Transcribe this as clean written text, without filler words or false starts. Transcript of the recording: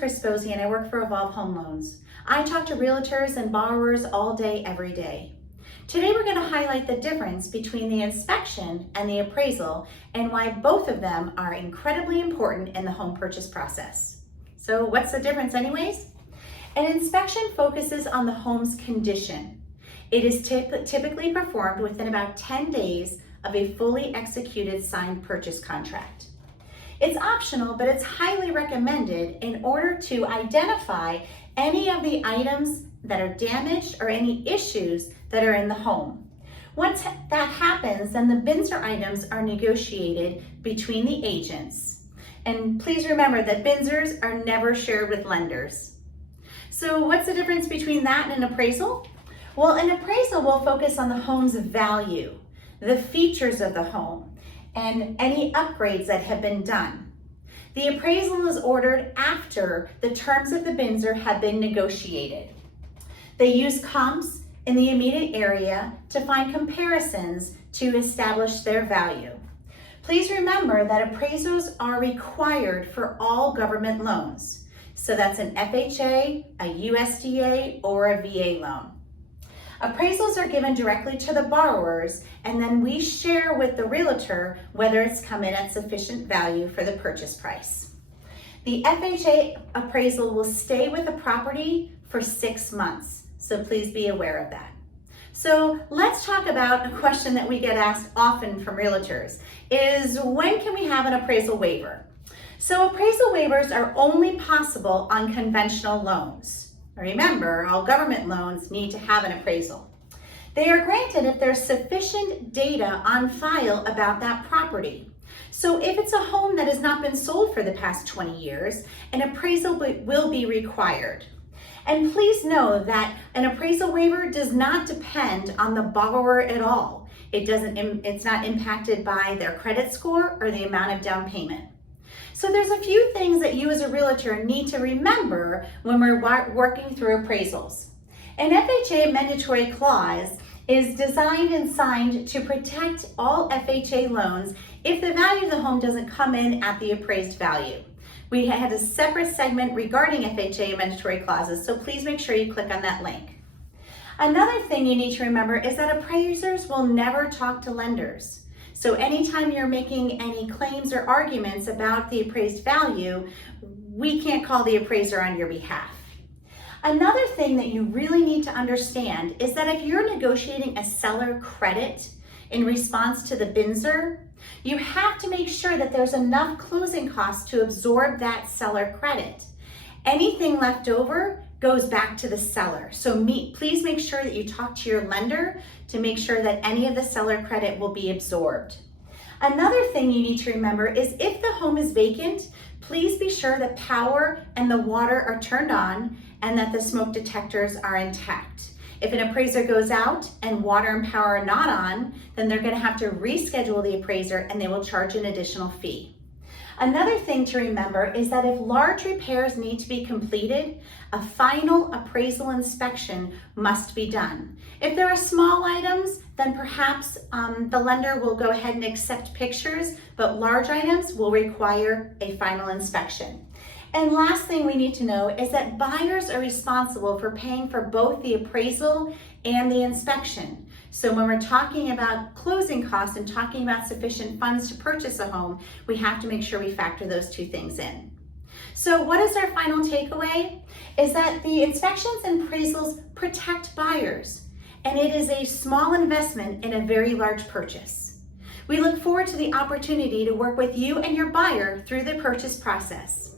Chris Bosey and I work for Evolve Home Loans. I talk to realtors and borrowers all day, every day. Today we're going to highlight the difference between the inspection and the appraisal and why both of them are incredibly important in the home purchase process. So what's the difference anyways? An inspection focuses on the home's condition. It is typically performed within about 10 days of a fully executed signed purchase contract. It's optional, but it's highly recommended in order to identify any of the items that are damaged or any issues that are in the home. Once that happens, then the bins or items are negotiated between the agents. And please remember that binsers are never shared with lenders. So what's the difference between that and an appraisal? Well, an appraisal will focus on the home's value, the features of the home, and any upgrades that have been done. The appraisal is ordered after the terms of the binser have been negotiated. They use comps in the immediate area to find comparisons to establish their value. Please remember that appraisals are required for all government loans. So that's an FHA, a USDA, or a VA loan. Appraisals are given directly to the borrowers, and then we share with the realtor whether it's come in at sufficient value for the purchase price. The FHA appraisal will stay with the property for 6 months, so please be aware of that. So let's talk about a question that we get asked often from realtors, is when can we have an appraisal waiver? So appraisal waivers are only possible on conventional loans. Remember, all government loans need to have an appraisal. They are granted if there's sufficient data on file about that property. So if it's a home that has not been sold for the past 20 years, an appraisal will be required. And please know that an appraisal waiver does not depend on the borrower at all. It's not impacted by their credit score or the amount of down payment. So there's a few things that you as a realtor need to remember when we're working through appraisals. An FHA mandatory clause is designed and signed to protect all FHA loans if the value of the home doesn't come in at the appraised value. We had a separate segment regarding FHA mandatory clauses, so please make sure you click on that link. Another thing you need to remember is that appraisers will never talk to lenders. So anytime you're making any claims or arguments about the appraised value, we can't call the appraiser on your behalf. Another thing that you really need to understand is that if you're negotiating a seller credit in response to the binser, you have to make sure that there's enough closing costs to absorb that seller credit. Anything left over goes back to the seller. So please make sure that you talk to your lender to make sure that any of the seller credit will be absorbed. Another thing you need to remember is if the home is vacant, please be sure that power and the water are turned on and that the smoke detectors are intact. If an appraiser goes out and water and power are not on, then they're going to have to reschedule the appraiser and they will charge an additional fee. Another thing to remember is that if large repairs need to be completed, a final appraisal inspection must be done. If there are small items, then perhaps the lender will go ahead and accept pictures, but large items will require a final inspection. And last thing we need to know is that buyers are responsible for paying for both the appraisal and the inspection. So when we're talking about closing costs and talking about sufficient funds to purchase a home, we have to make sure we factor those two things in. So what is our final takeaway? Is that the inspections and appraisals protect buyers, and it is a small investment in a very large purchase. We look forward to the opportunity to work with you and your buyer through the purchase process.